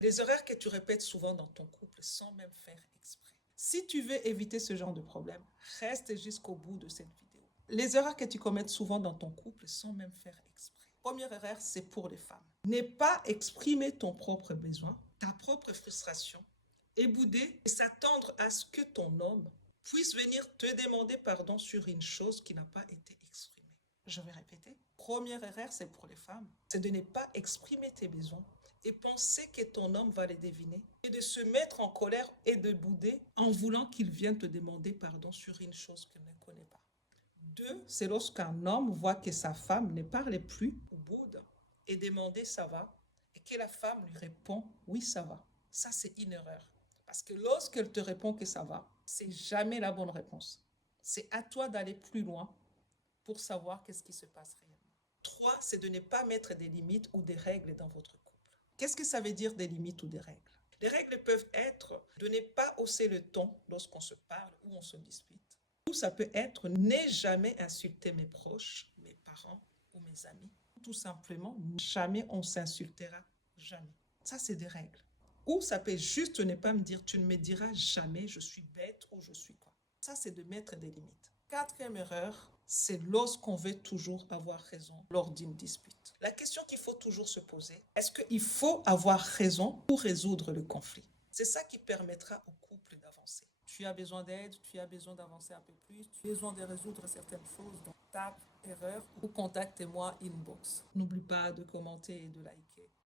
Les erreurs que tu répètes souvent dans ton couple sans même faire exprès. Si tu veux éviter ce genre de problème, reste jusqu'au bout de cette vidéo. Les erreurs que tu commets souvent dans ton couple sans même faire exprès. Première erreur, c'est pour les femmes. Ne pas exprimer ton propre besoin, ta propre frustration, et bouder et s'attendre à ce que ton homme puisse venir te demander pardon sur une chose qui n'a pas été exprimée. Je vais répéter. Première erreur, c'est pour les femmes. C'est de ne pas exprimer tes besoins et penser que ton homme va les deviner et de se mettre en colère et de bouder en voulant qu'il vienne te demander pardon sur une chose qu'il ne connaît pas. Deux, c'est lorsqu'un homme voit que sa femme ne parle plus ou boude et demande ça va et que la femme lui répond oui ça va. Ça c'est une erreur. Parce que lorsqu'elle te répond que ça va, c'est jamais la bonne réponse. C'est à toi d'aller plus loin pour savoir qu'est-ce qui se passe réellement. Trois, c'est de ne pas mettre des limites ou des règles dans votre couple. Qu'est-ce que ça veut dire des limites ou des règles? Les règles peuvent être de ne pas hausser le ton lorsqu'on se parle ou on se dispute. Ou ça peut être ne jamais insulter mes proches, mes parents ou mes amis. Tout simplement, jamais on s'insultera, jamais. Ça, c'est des règles. Ou ça peut juste ne pas me dire, tu ne me diras jamais je suis bête ou je suis quoi. Ça, c'est de mettre des limites. Quatrième erreur, c'est lorsqu'on veut toujours avoir raison lors d'une dispute. La question qu'il faut toujours se poser, est-ce qu'il faut avoir raison pour résoudre le conflit? C'est ça qui permettra au couple d'avancer. Tu as besoin d'aide, tu as besoin d'avancer un peu plus, tu as besoin de résoudre certaines choses, donc tape, erreur ou contacte-moi inbox. N'oublie pas de commenter et de liker.